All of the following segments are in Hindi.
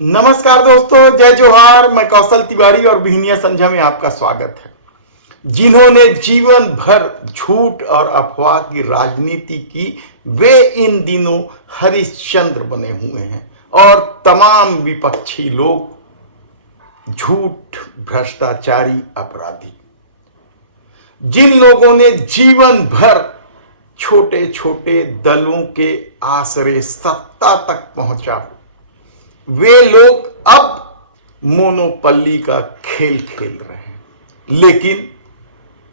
नमस्कार दोस्तों, जय जोहार। मैं कौशल तिवारी और बिहनिया संझा में आपका स्वागत है। जिन्होंने जीवन भर झूठ और अफवाह की राजनीति की, वे इन दिनों हरिश्चंद्र बने हुए हैं और तमाम विपक्षी लोग झूठ, भ्रष्टाचारी, अपराधी। जिन लोगों ने जीवन भर छोटे छोटे दलों के आसरे सत्ता तक पहुंचा, वे लोग अब मोनोपल्ली का खेल खेल रहे हैं। लेकिन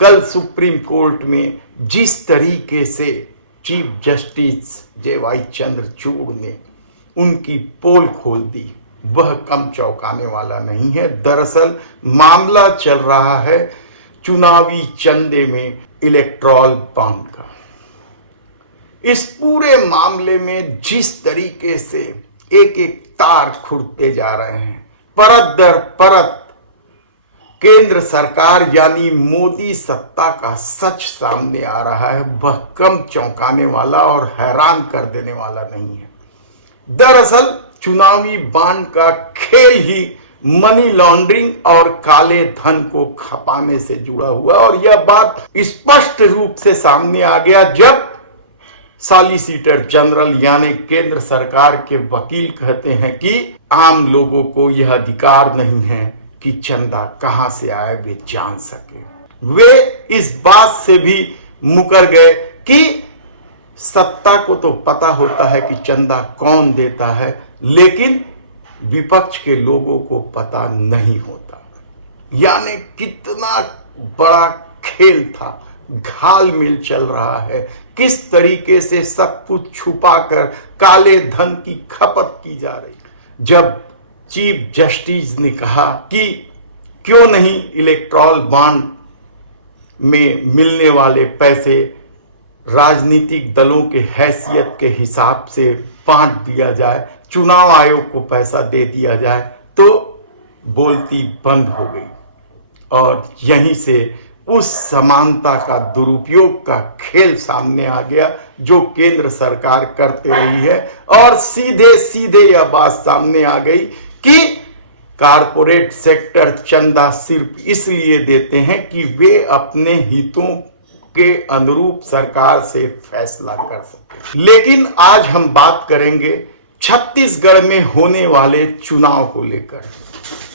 कल सुप्रीम कोर्ट में जिस तरीके से चीफ जस्टिस जेवाई चंद्रचूड़ ने उनकी पोल खोल दी, वह कम चौंकाने वाला नहीं है। दरअसल मामला चल रहा है चुनावी चंदे में इलेक्टोरल बॉन्ड का। इस पूरे मामले में जिस तरीके से एक एक तार खुरते जा रहे हैं, परत दर परत केंद्र सरकार यानी मोदी सत्ता का सच सामने आ रहा है, वह कम चौंकाने वाला और हैरान कर देने वाला नहीं है। दरअसल चुनावी बॉन्ड का खेल ही मनी लॉन्ड्रिंग और काले धन को खपाने से जुड़ा हुआ, और यह बात स्पष्ट रूप से सामने आ गया जब सॉलिसिटर जनरल यानी केंद्र सरकार के वकील कहते हैं कि आम लोगों को यह अधिकार नहीं है कि चंदा कहां से आए वे जान सके। वे इस बात से भी मुकर गए कि सत्ता को तो पता होता है कि चंदा कौन देता है, लेकिन विपक्ष के लोगों को पता नहीं होता। यानी कितना बड़ा खेल था, घालमेल चल रहा है, किस तरीके से सब कुछ छुपाकर काले धन की खपत की जा रही। जब चीफ जस्टिस ने कहा कि क्यों नहीं इलेक्टोरल बॉन्ड में मिलने वाले पैसे राजनीतिक दलों के हैसियत के हिसाब से बांट दिया जाए, चुनाव आयोग को पैसा दे दिया जाए, तो बोलती बंद हो गई। और यहीं से उस समानता का दुरुपयोग का खेल सामने आ गया जो केंद्र सरकार करते रही है। और सीधे सीधे यह बात सामने आ गई कि कारपोरेट सेक्टर चंदा सिर्फ इसलिए देते हैं कि वे अपने हितों के अनुरूप सरकार से फैसला कर सके। लेकिन आज हम बात करेंगे छत्तीसगढ़ में होने वाले चुनाव को लेकर।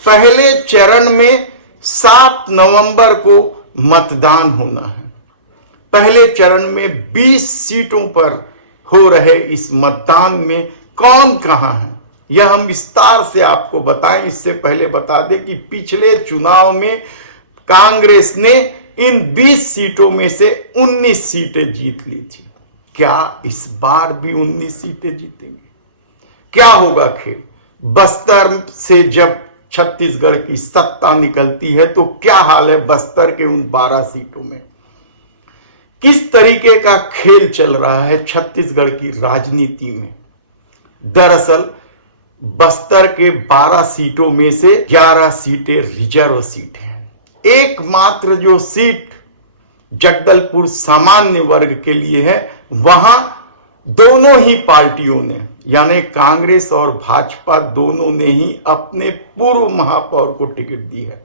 पहले चरण में 7 नवंबर को मतदान होना है। पहले चरण में 20 सीटों पर हो रहे इस मतदान में कौन कहां है, यह हम विस्तार से आपको बताएं। इससे पहले बता दें कि पिछले चुनाव में कांग्रेस ने इन 20 सीटों में से 19 सीटें जीत ली थी। क्या इस बार भी 19 सीटें जीतेंगे? क्या होगा खेल? बस्तर से जब छत्तीसगढ़ की सत्ता निकलती है तो क्या हाल है बस्तर के उन 12 सीटों में? किस तरीके का खेल चल रहा है छत्तीसगढ़ की राजनीति में? दरअसल बस्तर के 12 सीटों में से 11 सीटें रिजर्व सीट हैं। एकमात्र जो सीट जगदलपुर सामान्य वर्ग के लिए है, वहां दोनों ही पार्टियों ने यानी कांग्रेस और भाजपा दोनों ने ही अपने पूर्व महापौर को टिकट दी है।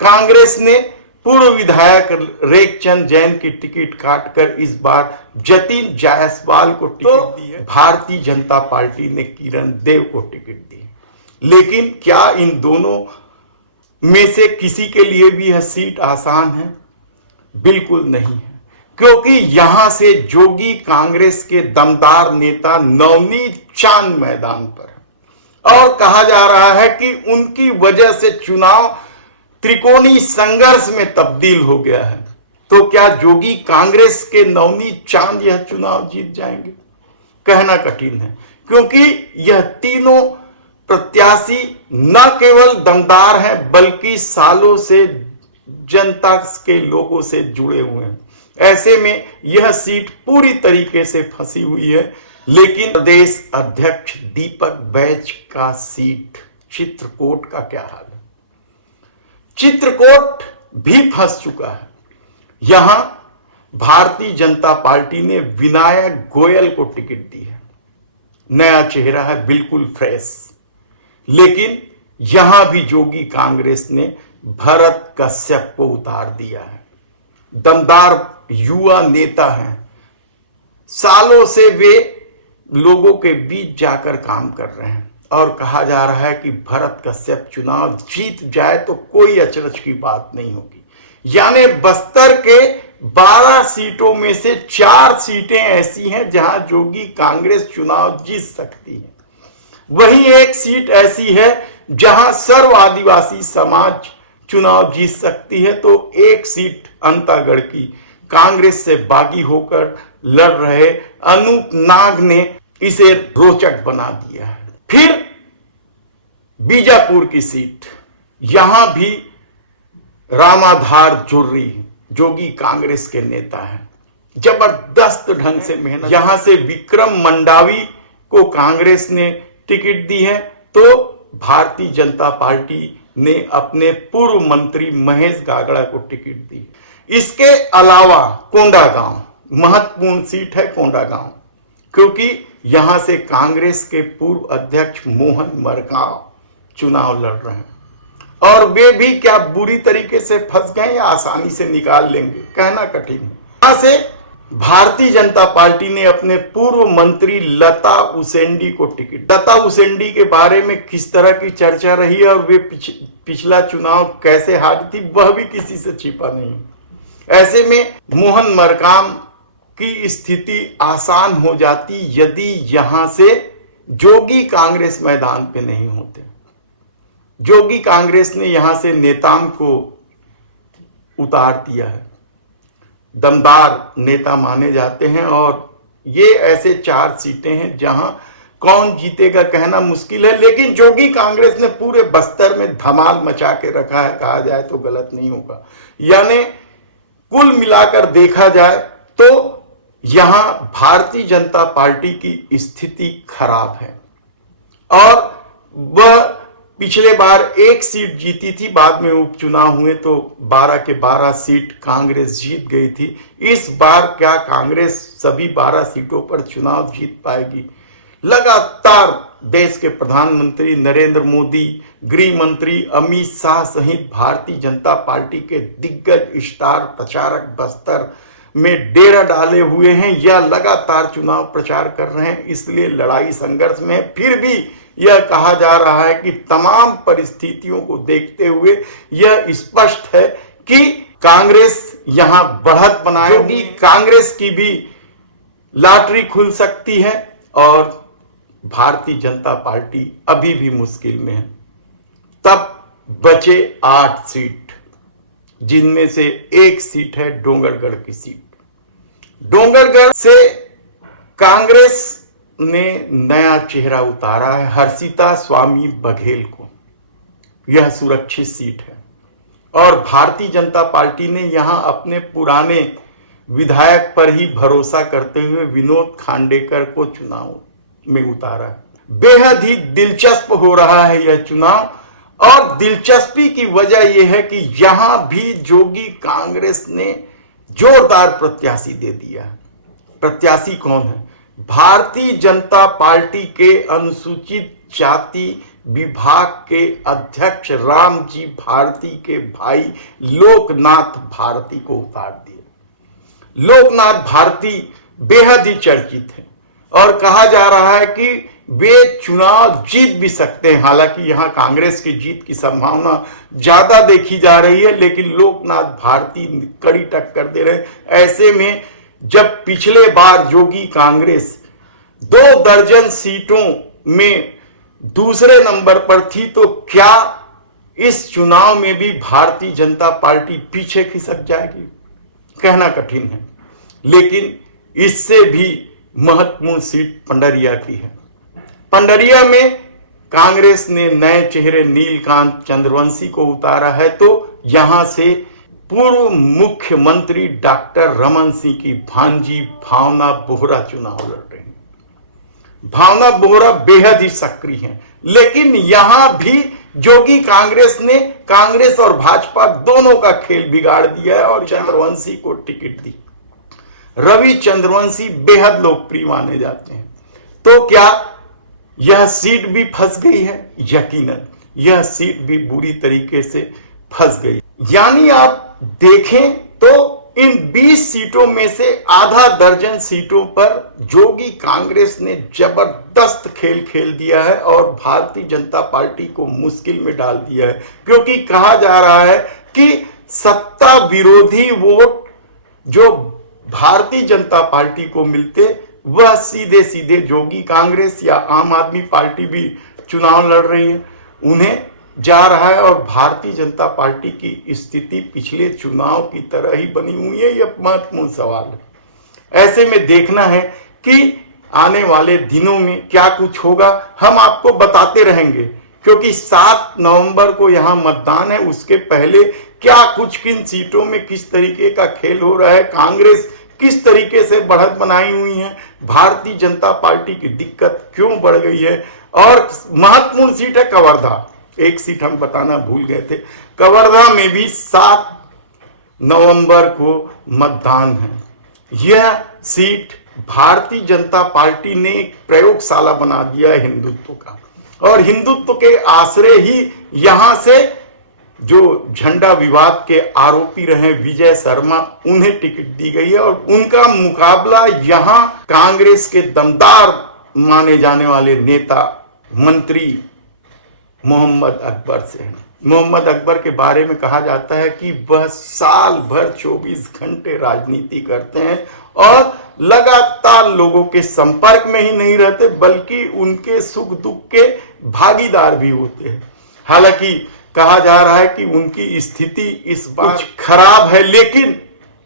कांग्रेस ने पूर्व विधायक रेखचंद जैन की टिकट काटकर इस बार जतिन जायसवाल को टिकट दी है। भारतीय जनता पार्टी ने किरण देव को टिकट दी। लेकिन क्या इन दोनों में से किसी के लिए भी यह सीट आसान है? बिल्कुल नहीं है, क्योंकि यहां से जोगी कांग्रेस के दमदार नेता नवनीत चांद मैदान पर है और कहा जा रहा है कि उनकी वजह से चुनाव त्रिकोणीय संघर्ष में तब्दील हो गया है। तो क्या जोगी कांग्रेस के नवनीत चांद यह चुनाव जीत जाएंगे? कहना कठिन है, क्योंकि यह तीनों प्रत्याशी न केवल दमदार हैं बल्कि सालों से जनता के लोगों से जुड़े हुए हैं। ऐसे में यह सीट पूरी तरीके से फंसी हुई है। लेकिन प्रदेश अध्यक्ष दीपक बैज का सीट चित्रकोट का क्या हाल है? चित्रकोट भी फंस चुका है। यहां भारतीय जनता पार्टी ने विनायक गोयल को टिकट दी है। नया चेहरा है, बिल्कुल फ्रेश। लेकिन यहां भी जोगी कांग्रेस ने भरत कश्यप को उतार दिया है। दमदार युवा नेता हैं, सालों से वे लोगों के बीच जाकर काम कर रहे हैं और कहा जा रहा है कि भरत कश्यप चुनाव जीत जाए तो कोई अचरज की बात नहीं होगी। यानी बस्तर के 12 सीटों में से 4 सीटें ऐसी हैं जहां जोगी कांग्रेस चुनाव जीत सकती है। वहीं एक सीट ऐसी है जहां सर्व आदिवासी समाज चुनाव जीत सकती है, तो एक सीट अंतागढ़ की कांग्रेस से बागी होकर लड़ रहे अनूप नाग ने इसे रोचक बना दिया है। फिर बीजापुर की सीट, यहां भी रामाधार जुर्री जोगी कांग्रेस के नेता हैं, जबरदस्त ढंग से मेहनत। यहां से विक्रम मंडावी को कांग्रेस ने टिकट दी है, तो भारतीय जनता पार्टी ने अपने पूर्व मंत्री महेश गागड़ा को टिकट दी। इसके अलावा कोंडागांव महत्वपूर्ण सीट है, कोंडागांव, क्योंकि यहां से कांग्रेस के पूर्व अध्यक्ष मोहन मरकाम चुनाव लड़ रहे हैं और वे भी क्या बुरी तरीके से फंस गए या आसानी से निकाल लेंगे, कहना कठिन है। यहां से भारतीय जनता पार्टी ने अपने पूर्व मंत्री लता उसेंडी को टिकट। लता उसेंडी के बारे में किस तरह की चर्चा रही है और वे पिछला चुनाव कैसे हारी थी, वह भी किसी से छिपा नहीं। ऐसे में मोहन मरकाम की स्थिति आसान हो जाती यदि यहां से जोगी कांग्रेस मैदान पे नहीं होते। जोगी कांग्रेस ने यहां से नेताम को उतार दिया है, दमदार नेता माने जाते हैं, और ये ऐसे 4 सीटें हैं जहां कौन जीतेगा कहना मुश्किल है, लेकिन जोगी कांग्रेस ने पूरे बस्तर में धमाल मचा के रखा है, कहा जाए तो गलत नहीं होगा। यानी कुल मिलाकर देखा जाए तो यहां भारतीय जनता पार्टी की स्थिति खराब है और वह पिछले बार 1 सीट जीती थी, बाद में उपचुनाव हुए तो 12 के 12 सीट कांग्रेस जीत गई थी। इस बार क्या कांग्रेस सभी 12 सीटों पर चुनाव जीत पाएगी? लगातार देश के प्रधानमंत्री नरेंद्र मोदी, गृह मंत्री अमित शाह सहित भारतीय जनता पार्टी के दिग्गज स्टार प्रचारक बस्तर में डेरा डाले हुए हैं या लगातार चुनाव प्रचार कर रहे हैं, इसलिए लड़ाई संघर्ष में है। फिर भी यह कहा जा रहा है कि तमाम परिस्थितियों को देखते हुए यह स्पष्ट है कि कांग्रेस यहां बढ़त बनाएगी, कांग्रेस की भी लॉटरी खुल सकती है और भारतीय जनता पार्टी अभी भी मुश्किल में है। तब बचे 8 सीट, जिनमें से एक सीट है डोंगरगढ़ की सीट। डोंगरगढ़ से कांग्रेस ने नया चेहरा उतारा है, हर्षिता स्वामी बघेल को। यह सुरक्षित सीट है और भारतीय जनता पार्टी ने यहां अपने पुराने विधायक पर ही भरोसा करते हुए विनोद खांडेकर को चुनाव में उतारा है। बेहद ही दिलचस्प हो रहा है यह चुनाव और दिलचस्पी की वजह यह है कि यहां भी जोगी कांग्रेस ने जोरदार प्रत्याशी दे दिया है। प्रत्याशी कौन है? भारतीय जनता पार्टी के अनुसूचित जाति विभाग के अध्यक्ष रामजी भारती के भाई लोकनाथ भारती को उतार दिया। लोकनाथ भारती बेहद ही चर्चित है और कहा जा रहा है कि वे चुनाव जीत भी सकते हैं। हालांकि यहां कांग्रेस की जीत की संभावना ज्यादा देखी जा रही है, लेकिन लोकनाथ भारती कड़ी टक्कर दे रहे हैं। ऐसे में जब पिछले बार जोगी कांग्रेस 2 दर्जन सीटों में दूसरे नंबर पर थी, तो क्या इस चुनाव में भी भारतीय जनता पार्टी पीछे खिसक जाएगी? कहना कठिन है, लेकिन इससे भी महत्वपूर्ण सीट पंडरिया की है। पंडरिया में कांग्रेस ने नए चेहरे नीलकांत चंद्रवंशी को उतारा है, तो यहां से पूर्व मुख्यमंत्री डॉक्टर रमन सिंह की भांजी भावना बोहरा चुनाव लड़ रही है। भावना बोहरा बेहद ही सक्रिय हैं, लेकिन यहां भी जोगी कांग्रेस ने कांग्रेस और भाजपा दोनों का खेल बिगाड़ दिया है और चंद्रवंशी को टिकट दी। रवि चंद्रवंशी बेहद लोकप्रिय माने जाते हैं, तो क्या यह सीट भी फंस गई है, यकीनन यह सीट भी बुरी तरीके से फंस गई। यानी आप देखें तो इन 20 सीटों में से आधा दर्जन सीटों पर जोगी कांग्रेस ने जबरदस्त खेल खेल दिया है और भारतीय जनता पार्टी को मुश्किल में डाल दिया है, क्योंकि कहा जा रहा है कि सत्ता विरोधी वोट जो भारतीय जनता पार्टी को मिलते वह सीधे सीधे जोगी कांग्रेस या आम आदमी पार्टी भी चुनाव लड़ रही है उन्हें जा रहा है, और भारतीय जनता पार्टी की स्थिति पिछले चुनाव की तरह ही बनी हुई है। यह महत्वपूर्ण सवाल है। ऐसे में देखना है कि आने वाले दिनों में क्या कुछ होगा, हम आपको बताते रहेंगे, क्योंकि 7 नवंबर को यहां मतदान है। उसके पहले क्या कुछ किन सीटों में किस तरीके का खेल हो रहा है, कांग्रेस किस तरीके से बढ़त बनाई हुई है, भारतीय जनता पार्टी की दिक्कत क्यों बढ़ गई है। और महत्वपूर्ण सीट है कवर्धा, एक सीट हम बताना भूल गए थे, कवर्धा में भी 7 नवंबर को मतदान है। यह सीट भारतीय जनता पार्टी ने एक प्रयोगशाला बना दिया है हिंदुत्व का, और हिंदुत्व के आश्रय ही यहां से जो झंडा विवाद के आरोपी रहे विजय शर्मा उन्हें टिकट दी गई है, और उनका मुकाबला यहां कांग्रेस के दमदार माने जाने वाले नेता मंत्री मोहम्मद अकबर से है। मोहम्मद अकबर के बारे में कहा जाता है कि वह साल भर 24 घंटे राजनीति करते हैं और लगातार लोगों के संपर्क में ही नहीं रहते बल्कि उनके सुख दुख के भागीदार भी होते हैं। हालांकि कहा जा रहा है कि उनकी स्थिति इस बार खराब है, लेकिन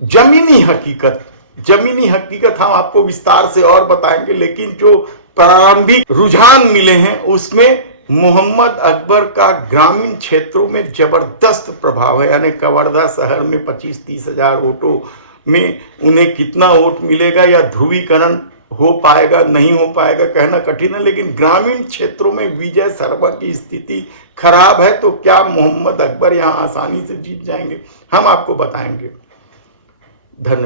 जमीनी हकीकत हम आपको विस्तार से और बताएंगे। लेकिन जो प्रारंभिक रुझान मिले हैं उसमें मोहम्मद अकबर का ग्रामीण क्षेत्रों में जबरदस्त प्रभाव है। यानी कवर्धा शहर में 25-30 हजार वोटों में उन्हें कितना वोट मिलेगा या ध्रुवीकरण हो पाएगा नहीं हो पाएगा कहना कठिन है, लेकिन ग्रामीण क्षेत्रों में विजय शर्मा की स्थिति खराब है। तो क्या मोहम्मद अकबर यहां आसानी से जीत जाएंगे, हम आपको बताएंगे। धन्यवाद।